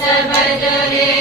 Manas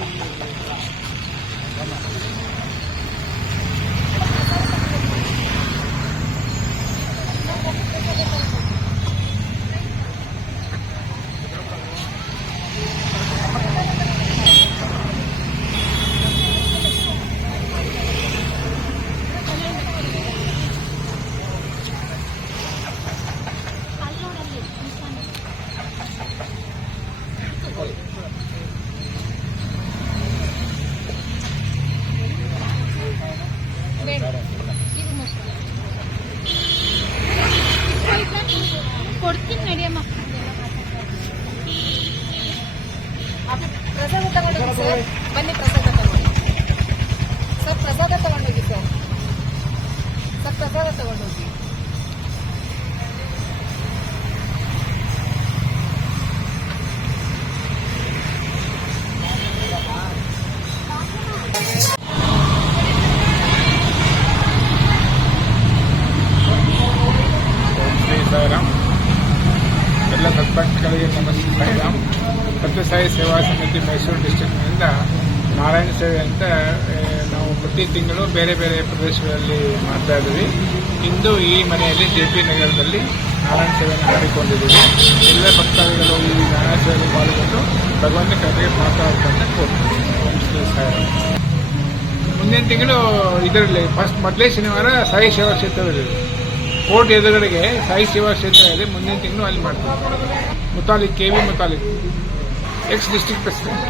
Thank you. ಎಲ್ಲ ನಮಸ್ಕಾರ ಸಾಯಿರಾಮ್ ಸತ್ಯಸಾಯಿ ಸೇವಾ ಸಮಿತಿ ಮೈಸೂರು ಡಿಸ್ಟಿಕ್ನಿಂದ ನಾರಾಯಣ ಸೇವೆ ಅಂತ ನಾವು ಪ್ರತಿ ತಿಂಗಳು ಬೇರೆ ಬೇರೆ ಪ್ರದೇಶಗಳಲ್ಲಿ ಮಾಡ್ತಾ ಇದ್ದೀವಿ. ಇಂದು ಈ ಮನೆಯಲ್ಲಿ ಜೆ ಪಿ ನಗರದಲ್ಲಿ ನಾರಾಯಣ ಸೇವೆಯನ್ನು ಮಾಡಿಕೊಂಡಿದ್ದೀವಿ. ಎಲ್ಲ ಭಕ್ತಾದಿಗಳು ಈ ನಾರಾಯಣ ಸೇವೆಯಲ್ಲಿ ಪಾಲ್ಗೊಂಡು ಭಗವಂತ ಕಥೆಗೆ ಮಾತಾಡ್ತಾರೆ ಕೋರ್ತೀವಿ ಮುಂದಿನ ತಿಂಗಳು ಇದರಲ್ಲಿ, ಫಸ್ಟ್ ಮೊದಲೇ ಶನಿವಾರ ಸಾಯಿ ಸೇವಾ ಕ್ಷೇತ್ರವಿದೆ ಕೋರ್ಟ್ ಎದುರುಗಡೆಗೆ ಸಾಯಿ ಸೇವಾ ಕ್ಷೇತ್ರ ಇದೆ. ಮುಂದಿನ ತಿಂಗಳು ಅಲ್ಲಿ ಮಾಡ್ತೀವಿ. Muthalik, K V Muthalik, ex district president.